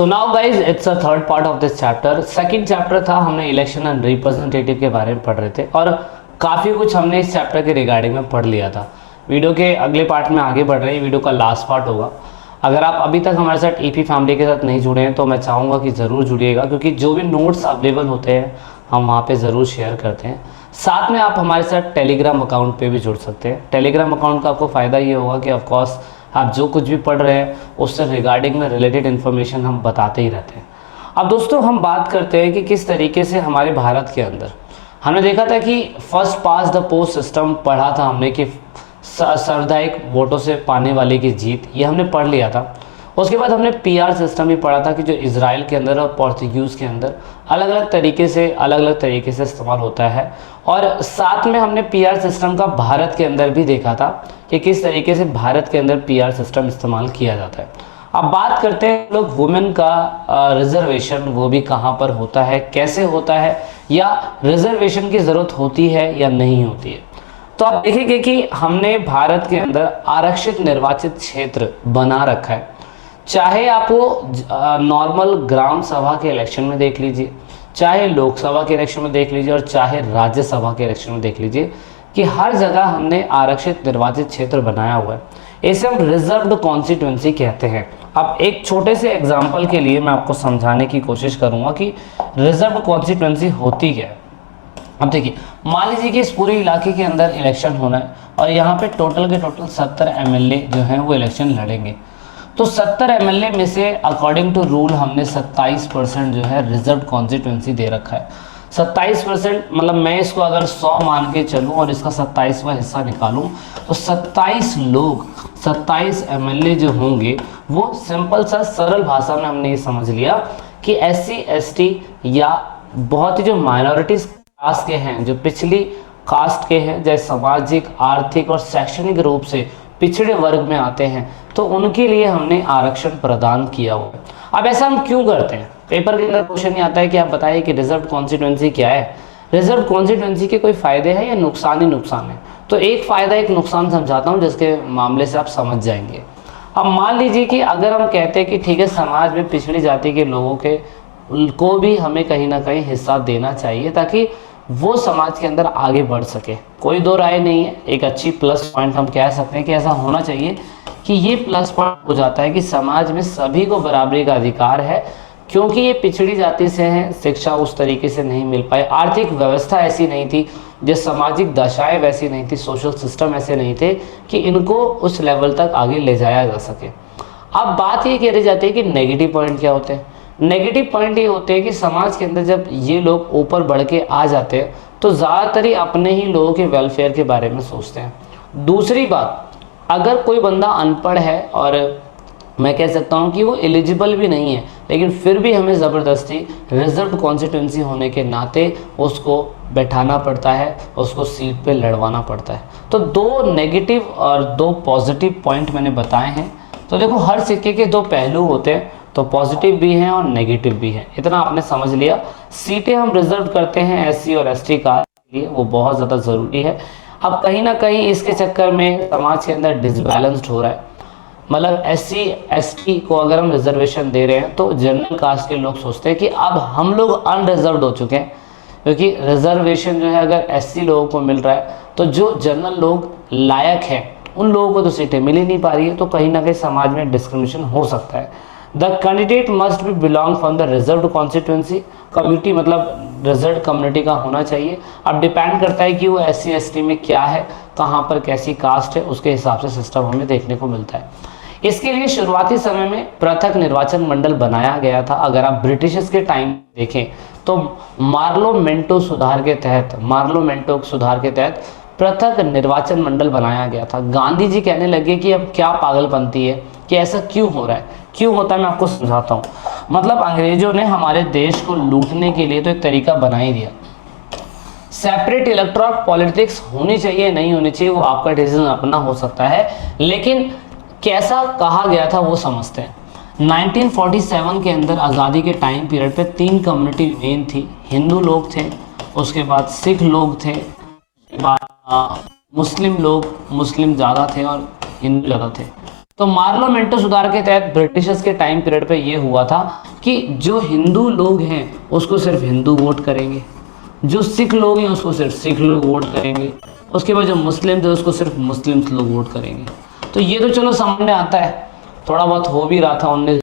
So now guys it's a third part of this chapter. Second chapter था, हमने election and representative के बारे में पढ़ रहे थे और काफ़ी कुछ हमने इस चैप्टर के रिगार्डिंग में पढ़ लिया था। वीडियो के अगले पार्ट में आगे बढ़ रहे हैं, वीडियो का लास्ट पार्ट होगा। अगर आप अभी तक हमारे साथ ईपी फैमिली के साथ नहीं जुड़े हैं तो मैं चाहूँगा कि ज़रूर जुड़िएगा, क्योंकि जो भी नोट्स अवेलेबल होते हैं हम वहाँ पे ज़रूर शेयर करते हैं। साथ में आप हमारे साथ टेलीग्राम अकाउंट पे भी जुड़ सकते हैं। टेलीग्राम अकाउंट का आपको फ़ायदा ये होगा कि ऑफकोर्स आप जो कुछ भी पढ़ रहे हैं उससे रिगार्डिंग में रिलेटेड इन्फॉर्मेशन हम बताते ही रहते हैं। अब दोस्तों हम बात करते हैं कि किस तरीके से हमारे भारत के अंदर हमने देखा था कि first pass the post system पढ़ा था हमने कि सामुदायिक वोटों से पाने वाले की जीत, ये हमने पढ़ लिया था। उसके बाद हमने पीआर सिस्टम भी पढ़ा था कि जो इजराइल के अंदर और पोर्तुगीज़ के अंदर अलग अलग तरीके से इस्तेमाल होता है। और साथ में हमने पीआर सिस्टम का भारत के अंदर भी देखा था कि किस तरीके से भारत के अंदर पीआर सिस्टम इस्तेमाल किया जाता है। अब बात करते हैं लोग वुमेन का रिजर्वेशन, वो भी कहाँ पर होता है, कैसे होता है, या रिजर्वेशन की ज़रूरत होती है या नहीं होती है। तो आप देखेंगे कि हमने भारत के अंदर आरक्षित निर्वाचित क्षेत्र बना रखा है। चाहे आप वो नॉर्मल ग्राम सभा के इलेक्शन में देख लीजिए, चाहे लोकसभा के इलेक्शन में देख लीजिए और चाहे राज्यसभा के इलेक्शन में देख लीजिए, कि हर जगह हमने आरक्षित निर्वाचित क्षेत्र बनाया हुआ है। इसे हम रिजर्व्ड कॉन्स्टिट्यूंसी कहते हैं। अब एक छोटे से एग्जाम्पल के लिए मैं आपको समझाने की कोशिश करूंगा कि रिजर्व्ड कॉन्स्टिट्यूंसी होती क्या है। अब देखिए, मान लीजिए कि इस पूरे इलाके के अंदर इलेक्शन होना है और यहाँ पे टोटल के टोटल 70 एमएलए जो हैं वो इलेक्शन लड़ेंगे। तो 70 एमएलए में से अकॉर्डिंग टू रूल हमने 27% जो है रिजर्व कॉन्स्टिट्यूंसी दे रखा है। 27% मतलब मैं इसको अगर 100 मान के चलूँ और इसका 27वां हिस्सा निकालूं तो 27 एमएलए जो होंगे वो सिंपल सा सरल भाषा में हमने ये समझ लिया कि SC ST या बहुत ही जो माइनॉरिटीज कास्ट के हैं, जो पिछली कास्ट के हैं, जैसे सामाजिक, आर्थिक और शैक्षणिक रूप से पिछड़े वर्ग में आते हैं, तो उनके लिए हमने आरक्षण प्रदान किया हुआ है। अब ऐसा हम क्यों करते हैं? पेपर के अंदर क्वेश्चन ये आता है कि आप बताइए कि रिजर्व कॉन्स्टिट्यूंसी क्या है। रिजर्व कॉन्स्टिट्यूंसी के कोई फायदे हैं या नुकसान ही नुकसान है? तो एक फायदा एक नुकसान समझाता हूँ जिसके मामले से आप समझ जाएंगे। अब मान लीजिए कि अगर हम कहते हैं कि ठीक है, समाज में पिछड़ी जाति के लोगों के को भी हमें कहीं ना कहीं हिस्सा देना चाहिए ताकि वो समाज के अंदर आगे बढ़ सके, कोई दो राय नहीं है। एक अच्छी प्लस पॉइंट हम कह सकते हैं कि ऐसा होना चाहिए कि ये प्लस पॉइंट हो जाता है कि समाज में सभी को बराबरी का अधिकार है, क्योंकि ये पिछड़ी जाति से हैं, शिक्षा उस तरीके से नहीं मिल पाई, आर्थिक व्यवस्था ऐसी नहीं थी, जो सामाजिक दशाएं वैसी नहीं थी, सोशल सिस्टम ऐसे नहीं थे कि इनको उस लेवल तक आगे ले जाया जा सके। अब बात ये कही जाती है कि नेगेटिव पॉइंट क्या होते हैं। नेगेटिव पॉइंट ये होते हैं कि समाज के अंदर जब ये लोग ऊपर बढ़ के आ जाते हैं तो ज़्यादातर ही अपने ही लोगों के वेलफेयर के बारे में सोचते हैं। दूसरी बात, अगर कोई बंदा अनपढ़ है और मैं कह सकता हूँ कि वो एलिजिबल भी नहीं है, लेकिन फिर भी हमें ज़बरदस्ती रिजर्व कॉन्स्टिट्यूंसी होने के नाते उसको बैठाना पड़ता है, उसको सीट पे लड़वाना पड़ता है। तो दो नेगेटिव और दो पॉजिटिव पॉइंट मैंने बताए हैं। तो देखो, हर सिक्के के दो पहलू होते हैं, तो पॉजिटिव भी हैं और नेगेटिव भी हैं, इतना आपने समझ लिया। सीटें हम रिजर्व करते हैं SC और ST का लिए, वो बहुत ज़्यादा ज़रूरी है। अब कहीं ना कहीं इसके चक्कर में समाज के अंदर डिसबैलेंस्ड हो रहा है। मतलब SC ST को अगर हम रिजर्वेशन दे रहे हैं तो जनरल कास्ट के लोग सोचते हैं कि अब हम लोग अनरिजर्व्ड हो चुके हैं, क्योंकि रिजर्वेशन जो है अगर SC लोगों को मिल रहा है तो जो जनरल लोग लायक हैं उन लोगों को तो सीटें मिल ही नहीं पा रही है, तो कहीं ना कहीं समाज में डिस्क्रिमिनेशन हो सकता है। The candidate must be belong from the reserved constituency community, मतलब रिजर्व कम्युनिटी का होना चाहिए। अब डिपेंड करता है कि वो SC ST में क्या है, कहाँ पर कैसी कास्ट है, उसके हिसाब से सिस्टम हमें देखने को मिलता है। इसके लिए शुरुआती समय में पृथक निर्वाचन मंडल बनाया गया था। अगर आप ब्रिटिशर्स के टाइम देखें तो मार्लोमेंटो सुधार के तहत पृथक निर्वाचन मंडल बनाया गया था। गांधी जी कहने लगे कि अब क्या पागलपंती है, कि ऐसा क्यों हो रहा है, क्यों होता है, मैं आपको समझाता हूँ। मतलब अंग्रेजों ने हमारे देश को लूटने के लिए तो एक तरीका बना ही दिया। सेपरेट इलेक्टोरल पॉलिटिक्स होनी चाहिए नहीं होनी चाहिए वो आपका डिसीजन अपना हो सकता है, लेकिन कैसा कहा गया था वो समझते हैं। 1947 के अंदर आज़ादी के टाइम पीरियड पे 3 कम्युनिटी मेन थी। हिंदू लोग थे, उसके बाद सिख लोग थे, मुस्लिम ज़्यादा थे और हिंदू ज़्यादा थे। तो मार्लोमेंटो सुधार के तहत ब्रिटिशर्स के टाइम पीरियड पे ये हुआ था कि जो हिंदू लोग हैं उसको सिर्फ हिंदू वोट करेंगे, जो सिख लोग हैं उसको सिर्फ सिख लोग वोट करेंगे, उसके बाद जो मुस्लिम थे उसको सिर्फ मुस्लिम लोग वोट करेंगे। तो ये तो चलो सामने आता है, थोड़ा बहुत हो भी रहा था 19।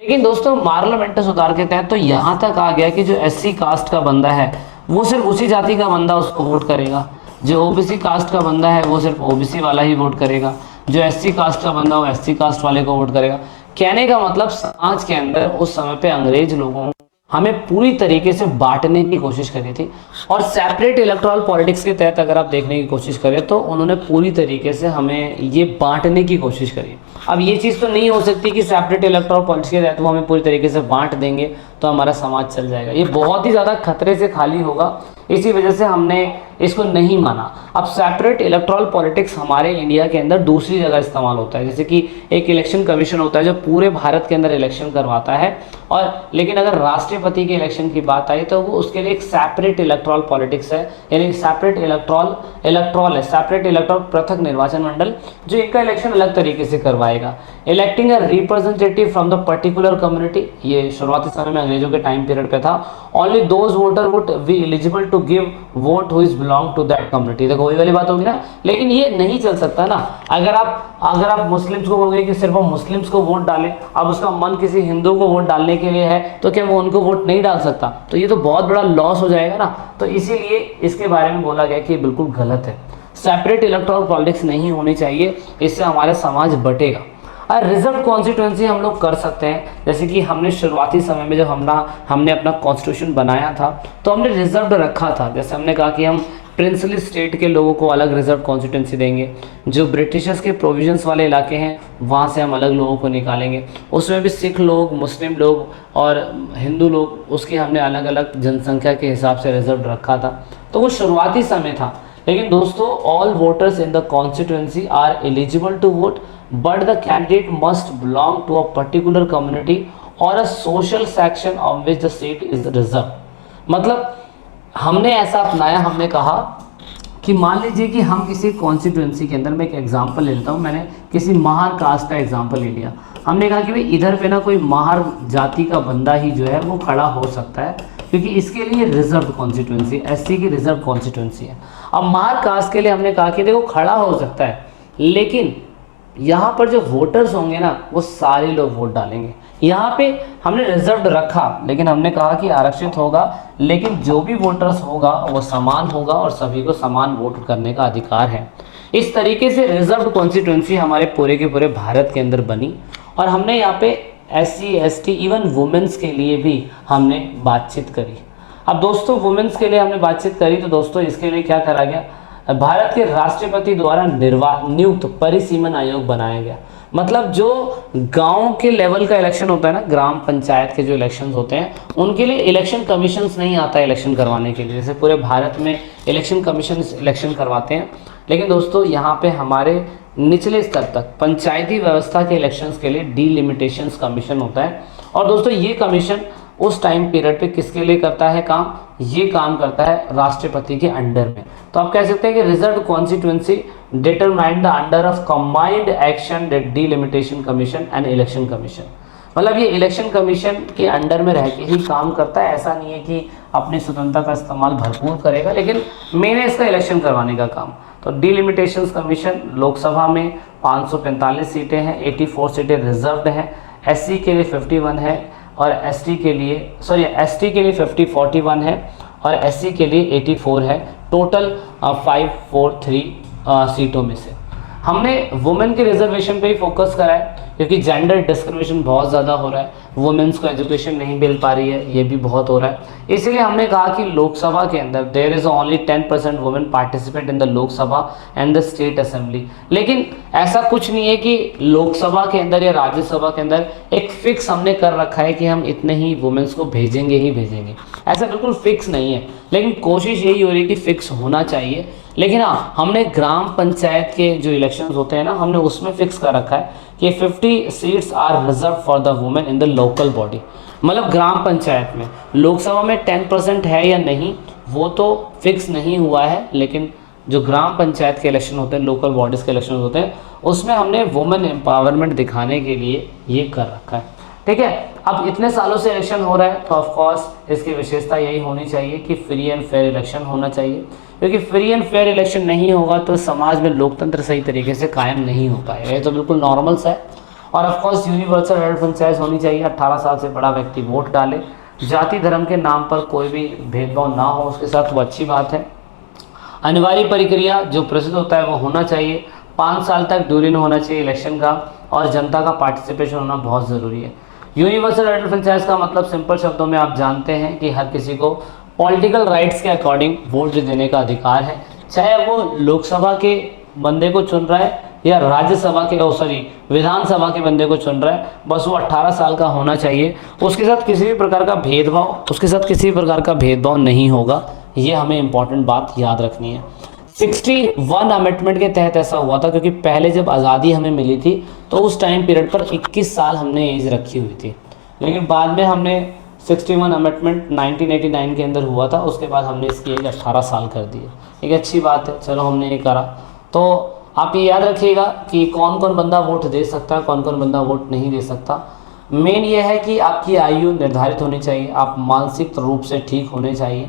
लेकिन दोस्तों पार्लियामेंट सुधार के तहत तो यहाँ तक आ गया कि जो SC कास्ट का बंदा है वो सिर्फ उसी जाति का बंदा उसको वोट करेगा, जो OBC कास्ट का बंदा है वो सिर्फ OBC वाला ही वोट करेगा, जो SC कास्ट का बंदा वो SC कास्ट वाले को वोट करेगा। कहने का मतलब समाज के अंदर उस समय पे अंग्रेज लोगों हमें पूरी तरीके से बांटने की कोशिश करी थी, और सेपरेट इलेक्टोरल पॉलिटिक्स के तहत अगर आप देखने की कोशिश करें तो उन्होंने पूरी तरीके से हमें ये बांटने की कोशिश करी। अब ये चीज़ तो नहीं हो सकती कि सेपरेट इलेक्टोरल पॉलिटिक्स के तहत वो हमें पूरी तरीके से बांट देंगे तो हमारा समाज चल जाएगा, ये बहुत ही ज़्यादा खतरे से खाली होगा। इसी वजह से हमने इसको नहीं माना। अब सेपरेट इलेक्टोरल पॉलिटिक्स हमारे इंडिया के अंदर दूसरी जगह इस्तेमाल होता है, जैसे कि एक इलेक्शन कमीशन होता है जो पूरे भारत के अंदर इलेक्शन करवाता है, और लेकिन अगर राष्ट्रपति के इलेक्शन की बात आई तो वो उसके लिए एक सेपरेट इलेक्टोरल पॉलिटिक्स है, यानी सेपरेट इलेक्टोरल है, सेपरेट इलेक्टोरल पृथक निर्वाचन मंडल जो इनका इलेक्शन अलग तरीके से करवाएगा। Electing a representative from the particular community, ये शुरुआती समय में अंग्रेजों के टाइम पीरियड पे था। Only those voter would be eligible to give vote who is belong to that community. देखो वही वाली बात होगी ना, लेकिन ये नहीं चल सकता ना। अगर आप मुस्लिम्स को बोलोगे कि सिर्फ वो मुस्लिम्स को वोट डालें, अब उसका मन किसी हिंदू को वोट डालने के लिए है तो क्या वो उनको वोट नहीं डाल सकता? तो ये तो बहुत बड़ा लॉस हो जाएगा ना। तो इसीलिए इसके बारे में बोला गया कि बिल्कुल गलत है, सेपरेट इलेक्टोरल पॉलिटिक्स नहीं होनी चाहिए, इससे हमारा समाज बटेगा। और रिजर्व कॉन्स्टिट्यूंसी हम लोग कर सकते हैं, जैसे कि हमने शुरुआती समय में जब हमने अपना कॉन्स्टिट्यूशन बनाया था तो हमने रिजर्व रखा था। जैसे हमने कहा कि हम प्रिंसली स्टेट के लोगों को अलग रिजर्व कॉन्स्टिट्यूंसी देंगे, जो ब्रिटिशर्स के प्रोविजंस वाले इलाके हैं वहाँ से हम अलग लोगों को निकालेंगे, उसमें भी सिख लोग, मुस्लिम लोग और हिंदू लोग, उसकी हमने अलग अलग जनसंख्या के हिसाब से रिजर्व रखा था। तो वो शुरुआती समय था। लेकिन दोस्तों all voters in the constituency are eligible to vote but the candidate must belong to a particular community or a social section of which the seat is reserved। मतलब हमने ऐसा अपनाया, हमने कहा कि मान लीजिए कि हम किसी कॉन्स्टिट्यूंसी के अंदर, मैं एक एग्जांपल ले लेता हूँ, मैंने किसी महार कास्ट का एग्जांपल ले लिया। हमने कहा कि भाई इधर पे ना कोई महार जाति का बंदा ही जो है वो खड़ा हो सकता है, क्योंकि इसके लिए रिजर्व कॉन्स्टिट्यूंसी, SC की रिजर्व कॉन्स्टिट्यूंसी है। अब महार कास्ट के लिए हमने कहा कि देखो खड़ा हो सकता है, लेकिन यहाँ पर जो वोटर्स होंगे ना वो सारे लोग वोट डालेंगे। यहाँ पे हमने रिजर्व रखा, लेकिन हमने कहा कि आरक्षित होगा, लेकिन जो भी वोटर्स होगा वो समान होगा और सभी को समान वोट करने का अधिकार है। इस तरीके से रिजर्व कॉन्स्टिट्यूंसी हमारे पूरे के पूरे भारत के अंदर बनी, और हमने यहाँ पे SC ST इवन वुमेन्स के लिए भी हमने बातचीत करी। अब दोस्तों वुमेन्स के लिए हमने बातचीत करी तो दोस्तों इसके लिए क्या करा गया, भारत के राष्ट्रपति द्वारा नियुक्त परिसीमन आयोग बनाया गया। मतलब जो गांव के लेवल का इलेक्शन होता है ना, ग्राम पंचायत के जो इलेक्शंस होते हैं उनके लिए इलेक्शन कमीशंस नहीं आता है इलेक्शन करवाने के लिए, जैसे पूरे भारत में इलेक्शन कमीशन इलेक्शन करवाते हैं। लेकिन दोस्तों यहाँ पे हमारे निचले स्तर तक पंचायती व्यवस्था के इलेक्शंस के लिए डिलिमिटेशंस कमीशन होता है। और दोस्तों ये कमीशन उस टाइम पीरियड पे किसके लिए करता है काम, ये काम करता है राष्ट्रपति के अंडर में। तो आप कह सकते हैं कि reserve constituency determined the under of combined action delimitation commission and election commission. मतलब ये इलेक्शन कमीशन के अंडर में रह के ही काम करता है, ऐसा नहीं है कि अपनी स्वतंत्रता का इस्तेमाल भरपूर करेगा, लेकिन मेन है इसका इलेक्शन करवाने का काम। तो डिलिमिटेशन कमीशन, लोकसभा में 545 सीटें हैं, 84 सीटें रिजर्व्ड हैं, SC के लिए 51 है और ST के लिए 41 है और SC के लिए 84 है, टोटल 543 सीटों में से। हमने वुमेन के रिजर्वेशन पे ही फोकस करा है, क्योंकि जेंडर डिस्क्रिमिनेशन बहुत ज़्यादा हो रहा है, वुमेन्स को एजुकेशन नहीं मिल पा रही है, ये भी बहुत हो रहा है। इसलिए हमने कहा कि लोकसभा के अंदर there is only 10% women participate in the Lok Sabha and the state assembly. लेकिन ऐसा कुछ नहीं है कि लोकसभा के अंदर या राज्यसभा के अंदर एक फिक्स हमने कर रखा है कि हम इतने ही वुमेन्स को भेजेंगे ही भेजेंगे, ऐसा बिल्कुल फिक्स नहीं है। लेकिन कोशिश यही हो रही है कि फिक्स होना चाहिए। लेकिन हाँ, हमने ग्राम पंचायत के जो इलेक्शंस होते हैं ना, हमने उसमें फिक्स कर रखा है कि 50 seats are reserve for the women in the local body. मतलब ग्राम पंचायत में, लोकसभा में 10% है या नहीं वो तो फिक्स नहीं हुआ है, लेकिन जो ग्राम पंचायत के इलेक्शन होते हैं, लोकल बॉडीज़ के इलेक्शन होते हैं, उसमें हमने वुमेन एम्पावरमेंट दिखाने के लिए ये कर रखा है। ठीक है। अब इतने सालों से इलेक्शन हो रहा है तो ऑफ कोर्स इसकी विशेषता यही होनी चाहिए कि फ्री एंड फेयर इलेक्शन होना चाहिए, क्योंकि फ्री एंड फेयर इलेक्शन नहीं होगा तो समाज में लोकतंत्र सही तरीके से कायम नहीं हो पाएगा, ये तो बिल्कुल नॉर्मल सा है। और of course universal adult franchise होनी चाहिए, 18 साल से बड़ा व्यक्ति वोट डाले, जाति धर्म के नाम पर कोई भी भेदभाव ना हो उसके साथ, वो अच्छी बात है। अनिवार्य प्रक्रिया जो प्रसिद्ध होता है वो होना चाहिए, 5 साल तक ड्यूरेशन होना चाहिए इलेक्शन का, और जनता का पार्टिसिपेशन होना बहुत ज़रूरी है। यूनिवर्सल एडल्ट फ्रेंचाइज का मतलब सिंपल शब्दों में आप जानते हैं कि हर किसी को पॉलिटिकल राइट्स के अकॉर्डिंग वोट देने का अधिकार है, चाहे वो लोकसभा के बंदे को चुन रहा है या राज्यसभा के विधानसभा के बंदे को चुन रहा है, बस वो 18 साल का होना चाहिए। उसके साथ किसी भी प्रकार का भेदभाव नहीं होगा, ये हमें इंपॉर्टेंट बात याद रखनी है। 61 अमेंडमेंट के तहत ऐसा हुआ था, क्योंकि पहले जब आज़ादी हमें मिली थी तो उस टाइम पीरियड पर 21 साल हमने एज रखी हुई थी, लेकिन बाद में हमने 61 अमेंडमेंट 1989 के अंदर हुआ था, उसके बाद हमने इसकी एज 18 साल कर दी है। एक अच्छी बात है, चलो हमने ये करा। तो आप ये याद रखिएगा कि कौन कौन बंदा वोट दे सकता है, कौन कौन बंदा वोट नहीं दे सकता। मेन ये है कि आपकी आयु निर्धारित होनी चाहिए, आप मानसिक रूप से ठीक होने चाहिए,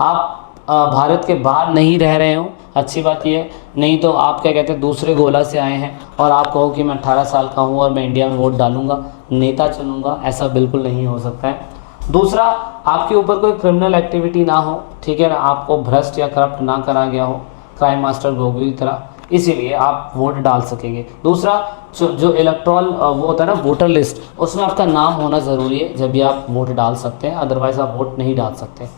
आप भारत के बाहर नहीं रह रहे हो, अच्छी बात ये है। नहीं तो आप क्या कहते हैं, दूसरे गोला से आए हैं और आप कहो कि मैं 18 साल का हूँ और मैं इंडिया में वोट डालूंगा, नेता चुनूंगा, ऐसा बिल्कुल नहीं हो सकता है। दूसरा, आपके ऊपर कोई क्रिमिनल एक्टिविटी ना हो, ठीक है ना, आपको भ्रष्ट या करप्ट ना करा गया हो क्राइम मास्टर गोगोई की तरह, इसीलिए आप वोट डाल सकेंगे। दूसरा, जो इलेक्ट्रॉल वो होता है ना, वोटर लिस्ट, उसमें आपका नाम होना ज़रूरी है, जब भी आप वोट डाल सकते हैं, अदरवाइज़ आप वोट नहीं डाल सकते,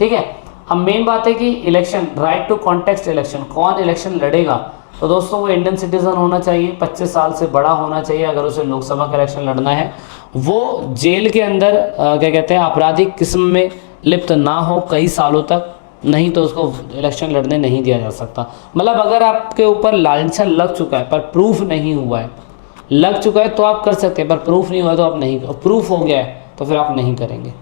ठीक है। अब मेन बात है कि election, right to contest election, कौन इलेक्शन लड़ेगा, तो दोस्तों वो इंडियन सिटीजन होना चाहिए, 25 साल से बड़ा होना चाहिए अगर उसे लोकसभा का इलेक्शन लड़ना है, वो जेल के अंदर क्या कहते हैं आपराधिक किस्म में लिप्त ना हो कई सालों तक, नहीं तो उसको इलेक्शन लड़ने नहीं दिया जा सकता। मतलब अगर आपके ऊपर लांछन लग चुका है पर प्रूफ नहीं हुआ है, लग चुका है तो आप कर सकते हैं, पर प्रूफ नहीं हुआ तो आप नहीं, प्रूफ हो गया है तो फिर आप नहीं करेंगे।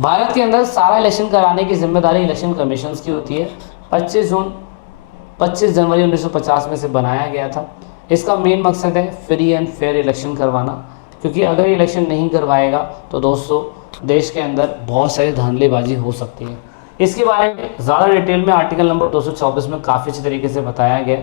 भारत के अंदर सारा इलेक्शन कराने की जिम्मेदारी इलेक्शन कमीशन की होती है। 25 जनवरी 1950 में से बनाया गया था। इसका मेन मकसद है फ्री एंड फेयर इलेक्शन करवाना, क्योंकि अगर इलेक्शन नहीं करवाएगा तो दोस्तों देश के अंदर बहुत सारी धांधलीबाजी हो सकती है। इसके बारे में ज़्यादा डिटेल में आर्टिकल नंबर 224 में काफ़ी अच्छी तरीके से बताया गया।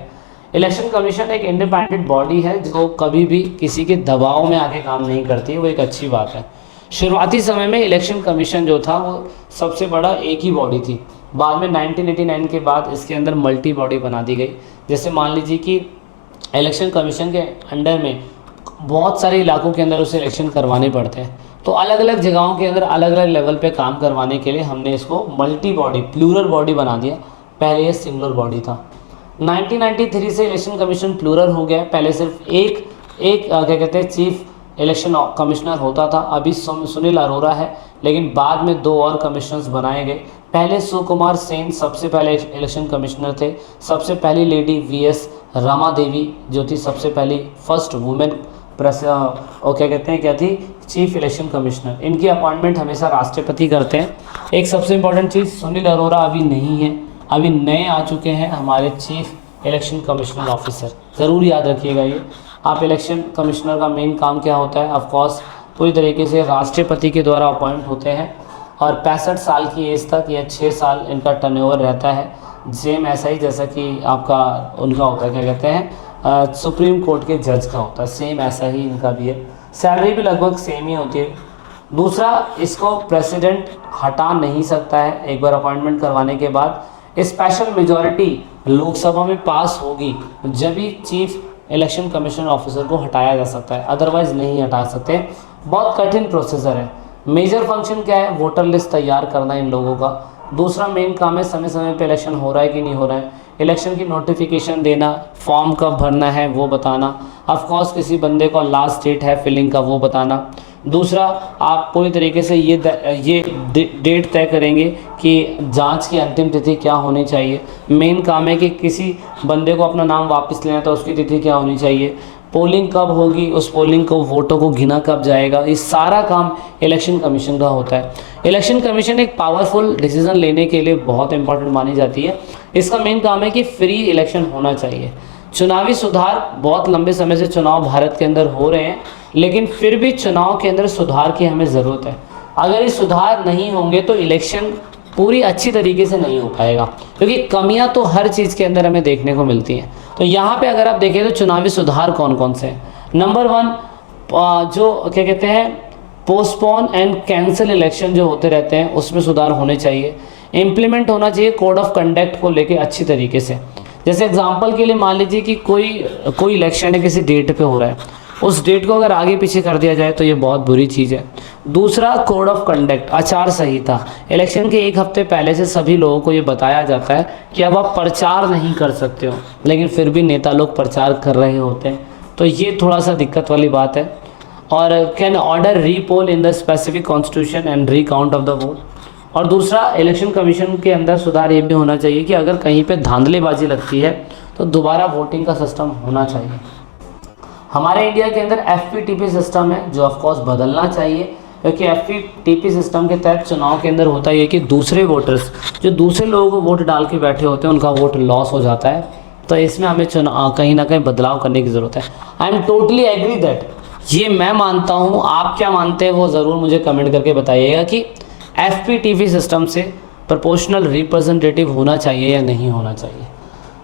इलेक्शन कमीशन एक इंडिपेंडेंट बॉडी है जो कभी भी किसी के दबाव में आके काम नहीं करती, वो एक अच्छी बात है। शुरुआती समय में इलेक्शन कमीशन जो था वो सबसे बड़ा एक ही बॉडी थी, बाद में 1989 के बाद इसके अंदर मल्टी बॉडी बना दी गई। जैसे मान लीजिए कि इलेक्शन कमीशन के अंडर में बहुत सारे इलाकों के अंदर उसे इलेक्शन करवाने पड़ते हैं, तो अलग अलग जगहों के अंदर अलग अलग लेवल पे काम करवाने के लिए हमने इसको मल्टी बॉडी, प्लूरल बॉडी बना दिया। पहले ये सिंगुलर बॉडी था। 1993 से इलेक्शन कमीशन प्लूरल हो गया। पहले सिर्फ एक क्या कहते हैं चीफ इलेक्शन कमिश्नर होता था, अभी सुनील अरोरा है, लेकिन बाद में 2 और कमिश्नर्स बनाए गए। पहले सुकुमार सेन सबसे पहले इलेक्शन कमिश्नर थे। सबसे पहली लेडी वीएस रमा देवी जो थी सबसे पहली फर्स्ट वुमेन और क्या कहते हैं क्या थी चीफ इलेक्शन कमिश्नर। इनकी अपॉइंटमेंट हमेशा राष्ट्रपति करते हैं। एक सबसे इम्पोर्टेंट चीज़, सुनील अरोरा अभी नहीं है, अभी नए आ चुके हैं हमारे चीफ इलेक्शन कमिश्नर ऑफिसर, ज़रूर याद रखिएगा ये। आप इलेक्शन कमिश्नर का मेन काम क्या होता है, ऑफ कोर्स पूरी तरीके से राष्ट्रपति के द्वारा अपॉइंट होते हैं और 65 साल की एज तक या 6 साल इनका टर्नओवर रहता है। सेम ऐसा ही जैसा कि आपका उनका होता है क्या कहते हैं सुप्रीम कोर्ट के जज का होता है, सेम ऐसा ही इनका भी है। सैलरी भी लगभग सेम ही होती है। दूसरा, इसको प्रेसिडेंट हटा नहीं सकता है एक बार अपॉइंटमेंट करवाने के बाद। स्पेशल मेजॉरिटी लोकसभा में पास होगी जब ही चीफ इलेक्शन कमीशन ऑफिसर को हटाया जा सकता है, अदरवाइज नहीं हटा सकते। बहुत कठिन प्रोसीजर है। मेजर फंक्शन क्या है, वोटर लिस्ट तैयार करना इन लोगों का। दूसरा मेन काम है समय समय पे इलेक्शन हो रहा है कि नहीं हो रहा है, इलेक्शन की नोटिफिकेशन देना, फॉर्म कब भरना है वो बताना, ऑफ कोर्स किसी बंदे को लास्ट डेट है फिलिंग का वो बताना। दूसरा, आप पूरी तरीके से ये डेट तय करेंगे कि जांच की अंतिम तिथि क्या होनी चाहिए। मेन काम है कि किसी बंदे को अपना नाम वापस लेना है तो उसकी तिथि क्या होनी चाहिए, पोलिंग कब होगी, उस पोलिंग को वोटों को गिना कब जाएगा, ये सारा काम इलेक्शन कमीशन का होता है। इलेक्शन कमीशन एक पावरफुल डिसीजन लेने के लिए बहुत इंपॉर्टेंट मानी जाती है। इसका मेन काम है कि फ्री इलेक्शन होना चाहिए। चुनावी सुधार, बहुत लंबे समय से चुनाव भारत के अंदर हो रहे हैं, लेकिन फिर भी चुनाव के अंदर सुधार की हमें ज़रूरत है। अगर ये सुधार नहीं होंगे तो इलेक्शन पूरी अच्छी तरीके से नहीं हो पाएगा, क्योंकि कमियां तो हर चीज़ के अंदर हमें देखने को मिलती हैं। तो यहाँ पे अगर आप देखें तो चुनावी सुधार कौन कौन से हैं। नंबर 1, जो क्या कहते हैं, पोस्टपोन एंड कैंसिल इलेक्शन जो होते रहते हैं उसमें सुधार होने चाहिए। इम्प्लीमेंट होना चाहिए कोड ऑफ कंडक्ट को लेके अच्छी तरीके से। जैसे एग्जांपल के लिए मान लीजिए कि कोई इलेक्शन है किसी डेट पे हो रहा है, उस डेट को अगर आगे पीछे कर दिया जाए तो ये बहुत बुरी चीज़ है। दूसरा, कोड ऑफ कंडक्ट, आचार संहिता। इलेक्शन के एक हफ्ते पहले से सभी लोगों को ये बताया जाता है कि अब आप प्रचार नहीं कर सकते हो, लेकिन फिर भी नेता लोग प्रचार कर रहे होते हैं, तो ये थोड़ा सा दिक्कत वाली बात है। और can order repoll in the specific constitution and recount of the vote. और दूसरा, इलेक्शन कमिशन के अंदर सुधार ये भी होना चाहिए कि अगर कहीं पे धांधलेबाजी लगती है तो दोबारा वोटिंग का सिस्टम होना चाहिए। हमारे इंडिया के अंदर FPTP सिस्टम है जो ऑफकोर्स बदलना चाहिए, क्योंकि FPTP सिस्टम के तहत चुनाव के अंदर होता है कि दूसरे वोटर्स जो दूसरे लोगों को वोट डाल के बैठे होते हैं उनका वोट लॉस हो जाता है। तो इसमें हमें कहीं ना कहीं बदलाव करने की ज़रूरत है। I am totally agree that, ये मैं मानता हूँ, आप क्या मानते हैं वो ज़रूर मुझे कमेंट करके बताइएगा कि FPTP सिस्टम से प्रोपोर्शनल रिप्रेजेंटेटिव होना चाहिए या नहीं होना चाहिए।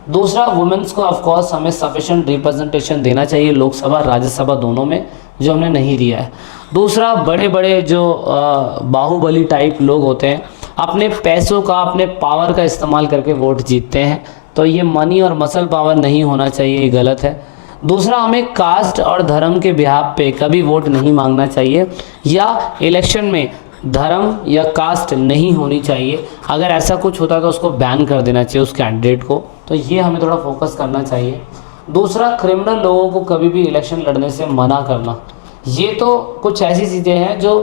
दूसरा, वुमेन्स को ऑफकोर्स हमें सफिशेंट रिप्रेजेंटेशन देना चाहिए लोकसभा राज्यसभा दोनों में, जो हमने नहीं दिया है। दूसरा, बड़े बड़े जो बाहुबली टाइप लोग होते हैं अपने पैसों का, अपने पावर का इस्तेमाल करके वोट जीतते हैं, तो ये मनी और मसल पावर नहीं होना चाहिए, ये गलत है। दूसरा, हमें कास्ट और धर्म के बिहाफ पे कभी वोट नहीं मांगना चाहिए, या इलेक्शन में धर्म या कास्ट नहीं होनी चाहिए। अगर ऐसा कुछ होता है तो उसको बैन कर देना चाहिए उस कैंडिडेट को, तो ये हमें थोड़ा फोकस करना चाहिए। दूसरा, क्रिमिनल लोगों को कभी भी इलेक्शन लड़ने से मना करना, ये तो कुछ ऐसी चीज़ें हैं जो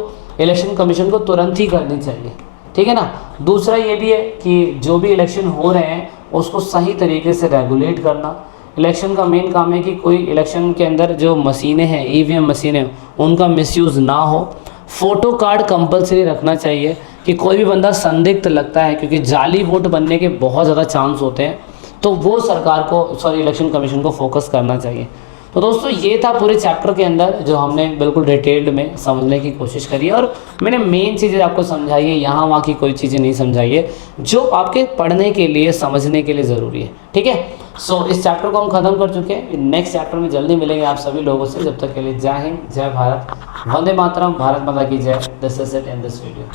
इलेक्शन कमीशन को तुरंत ही करनी चाहिए, ठीक है ना। दूसरा ये भी है कि जो भी इलेक्शन हो रहे हैं उसको सही तरीके से रेगुलेट करना। इलेक्शन का मेन काम है कि कोई इलेक्शन के अंदर जो मशीनें हैं, EVM मशीनें, उनका मिसयूज़ ना हो। फ़ोटो कार्ड कंपलसरी रखना चाहिए कि कोई भी बंदा संदिग्ध लगता है, क्योंकि जाली वोट बनने के बहुत ज़्यादा चांस होते हैं, तो वो सरकार को इलेक्शन कमीशन को फोकस करना चाहिए। तो दोस्तों ये था पूरे चैप्टर के अंदर जो हमने बिल्कुल डिटेल्ड में समझने की कोशिश करी है, और मैंने मेन चीज़ें आपको समझाई है, यहाँ वहाँ की कोई चीज़ें नहीं समझाई है, जो आपके पढ़ने के लिए समझने के लिए ज़रूरी है, ठीक है। सो इस चैप्टर को हम ख़त्म कर चुके हैं। नेक्स्ट चैप्टर में जल्दी मिलेंगे आप सभी लोगों से। जब तक के लिए जय हिंद, जय भारत, वंदे मातरम, भारत माता की जय। This is it in this video.